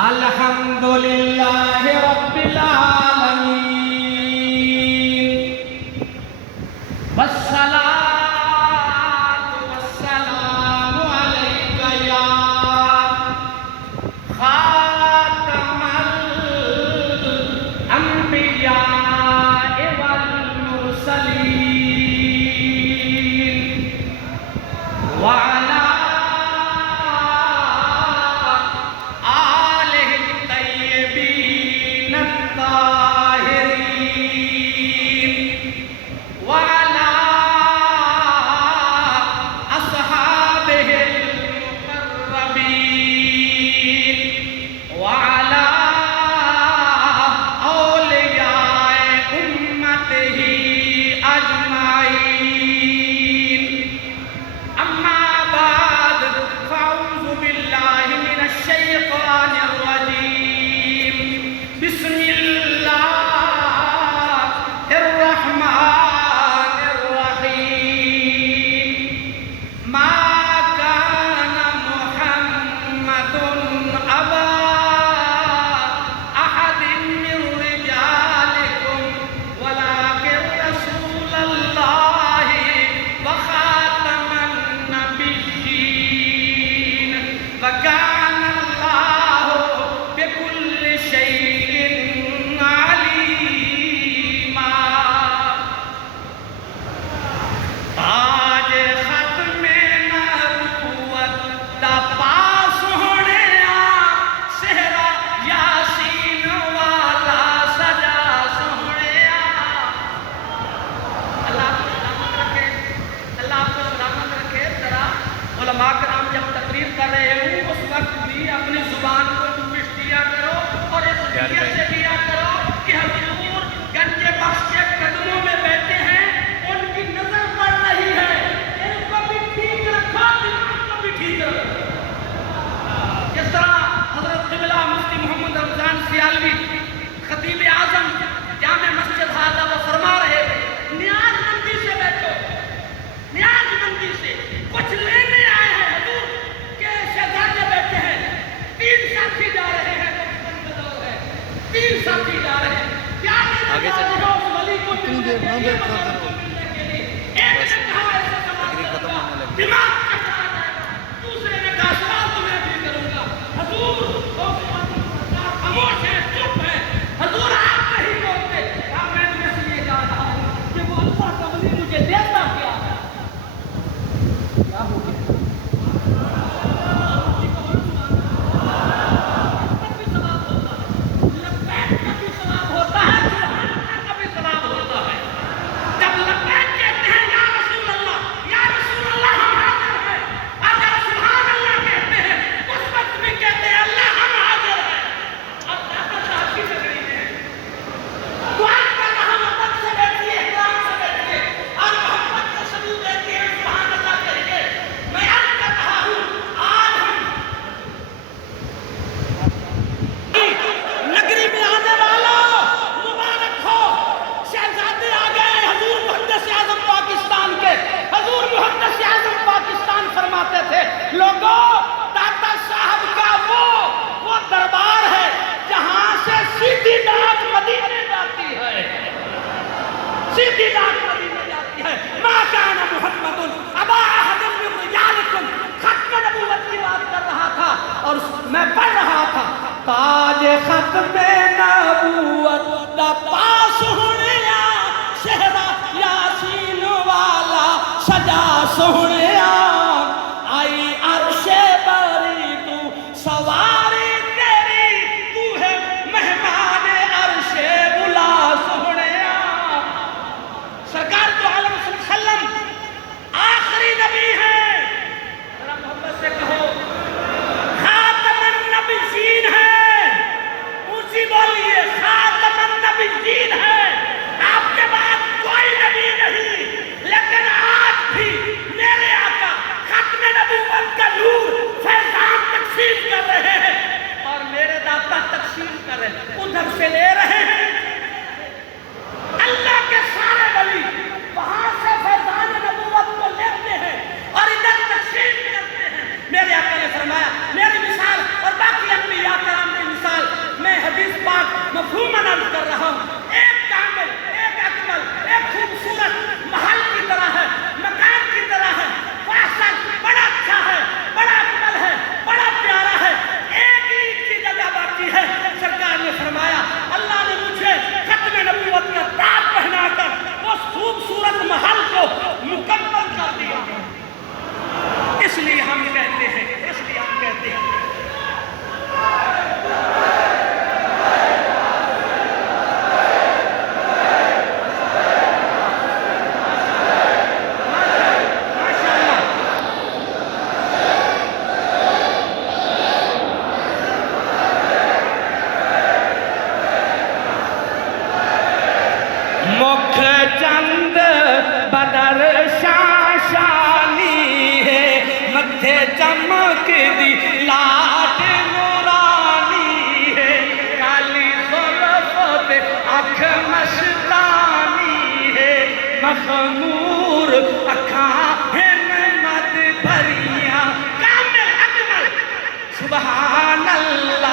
الحمدللہ رب العالمین والصلاة والسلام علیک یا خاتم الانبیاء والمرسلین وعلا علماء کرام جب تقریر کر رہے ہوں اس وقت بھی اپنی زبان کو جنبش دیا کرو اور اس نیت سے دیا کرو کہ حضور گنج بخش کے قدموں میں بیٹھے ہیں، ان کی نظر پڑ رہی ہے، ان کو بھی ٹھیک رکھو، دماغ کو بھی ٹھیک رکھو۔ جس طرح حضرت قبلہ مفتی محمد رمضان سیالوی خطیب اعظم جامع مسجد ہاضہ وہ فرما رہے تھے، نیاز مندی سے بیٹھو، نیاز مندی سے کچھ لینے آئے ہیں حضور کے شہزادے بیٹھے ہیں، تین ساتھی جا رہے ہیں، تین ساتھی جا رہے ہیں، کیا لینے جا رہے ہو اس ولی کو ملنے کے لیے، ایک نے کہا ایسے سوال کروں گا دماغ کا سوال ہے، دوسرے نے کہا سوال تو میں بھی کروں گا، حضور خاموش ہے، چپ ہے، حضور آپ نہیں بولتے، کہا میں اس لیے جا رہا ہوں کہ وہ اللہ کا ولی مجھے دیتا کیا ہے، کیا ہو گیا؟ لوگوں داتا صاحب کا وہ دربار ہے جہاں سے سیدھی ڈاک مدینے جاتی ہے، سیدھی ڈاک مدینے جاتی ہے۔ ما کان محمد ابا احد من رجالکم، ختم نبوت کی بات کر رہا تھا اور میں پڑھ رہا تھا تاج ختم نبوت دا پاس ہونیا، شہرا یاسین والا سجا سونیا، آئی عرش بری تو سواری تیری، تو ہے مہمان عرش بلا سہنیا۔ سرکار تو عالم صلی اللہ علیہ وسلم آخری نبی ہیں، ذرا محبت سے کہو خاتم النبیین ہیں، اونچی مخمور اکھاں ہے نعمت بھریاں کامل اکمل سبحان اللہ